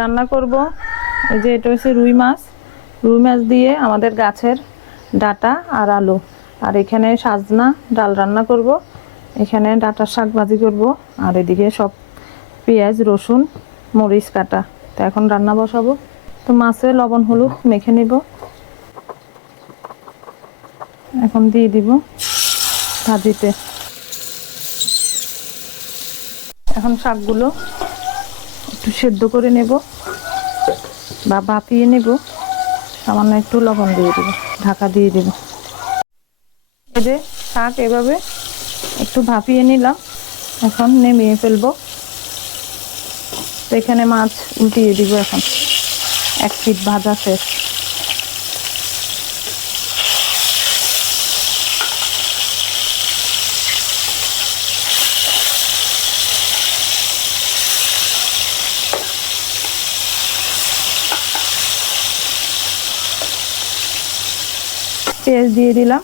রান্না করব এই যে এটা হচ্ছে রুই মাছ দিয়ে আমাদের গাছের ডাটা আর আলু, আর এখানে সাজনা ডাল রান্না করব, এখানে ডাটার শাক ভাজি করব, আর এদিকে সব পেঁয়াজ রসুন মরিচ কাটা। তো এখন রান্না বসাবো। তো মাছে লবণ হলুদ মেখে নিব, এখন দিয়ে দিব ভাজিতে। এখন শাকগুলো একটু সেদ্ধ করে নেব বা ভাপিয়ে নেব, সামান্য একটু লবণ দিয়ে দেব, ঢাকা দিয়ে দেব। এই যে শাক এভাবে একটু ভাপিয়ে নিলাম, এখন নামিয়ে ফেলবো। তো এখানে মাছ উল্টিয়ে দিব, এখন এক পিঠ ভাজা শেষ। পেঁয়াজ দিয়ে দিলাম,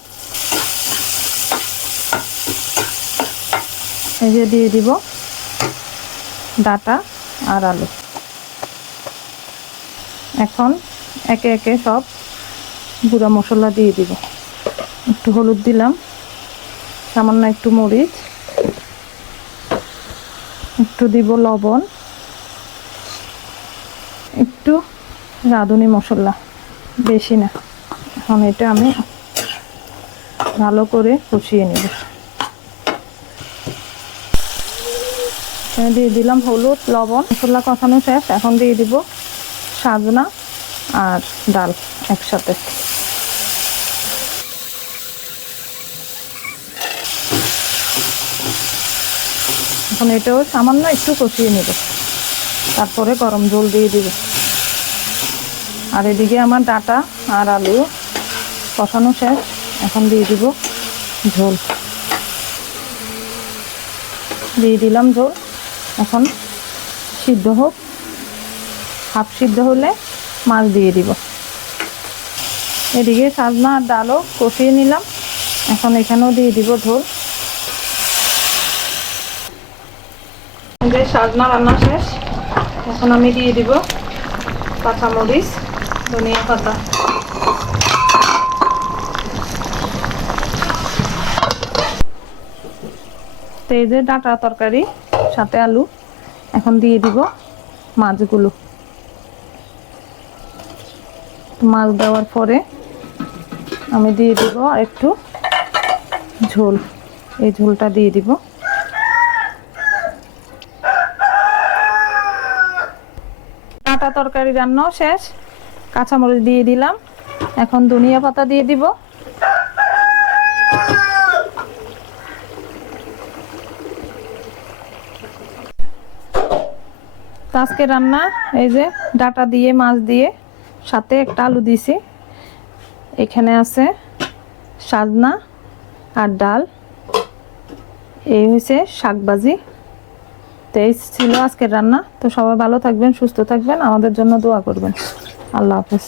এই যে দিয়ে দিব ডাটা আর আলু। এখন একে একে সব গুঁড়া মশলা দিয়ে দিব। একটু হলুদ দিলাম, সামান্য একটু মরিচ, একটু দিব লবণ, একটু রাঁধুনি মশলা, বেশি না। এখন এটা আমি ভালো করে কষিয়ে নেব। দিয়ে দিলাম হলুদ লবণ, মশলা কষানো শেষ। এখন দিয়ে দিব সাজনা আর ডাল একসাথে। এখন এটাও সামান্য একটু কষিয়ে নেব, তারপরে গরম জল দিয়ে দিব। আর এদিকে আমার ডাটা আর আলু কষানো শেষ, এখন দিয়ে দিব ঝোল। দিয়ে দিলাম ঝোল, এখন সিদ্ধ হোক, হাফ সিদ্ধ হলে মাছ দিয়ে দিব। এদিকে সাজনা আর ডালও কষিয়ে নিলাম, এখন এখানেও দিয়ে দিব ঝোল। সাজনা রান্না শেষ, এখন আমি দিয়ে দিব কাঁচামরিচ ধনিয়া পাতা। তো এই যে ডাটা তরকারি সাথে আলু, এখন দিয়ে দিব মাছগুলো। মাছ দেওয়ার পরে আমি দিয়ে দিব আর একটু ঝোল, এই ঝোলটা দিয়ে দিব। ডাটা তরকারি রান্নাও শেষ, কাঁচামরিচ দিয়ে দিলাম, এখন ধনিয়া পাতা দিয়ে দিব। আজকে রান্না এই যে ডাটা দিয়ে মাছ দিয়ে, সাথে একটা আলু দিছি, এখানে আছে সাজনা আর ডাল, এই হয়েছে শাকভাজি। তো এই ছিল আজকের রান্না। তো সবাই ভালো থাকবেন, সুস্থ থাকবেন, আমাদের জন্য দোয়া করবেন। আল্লাহ হাফেজ।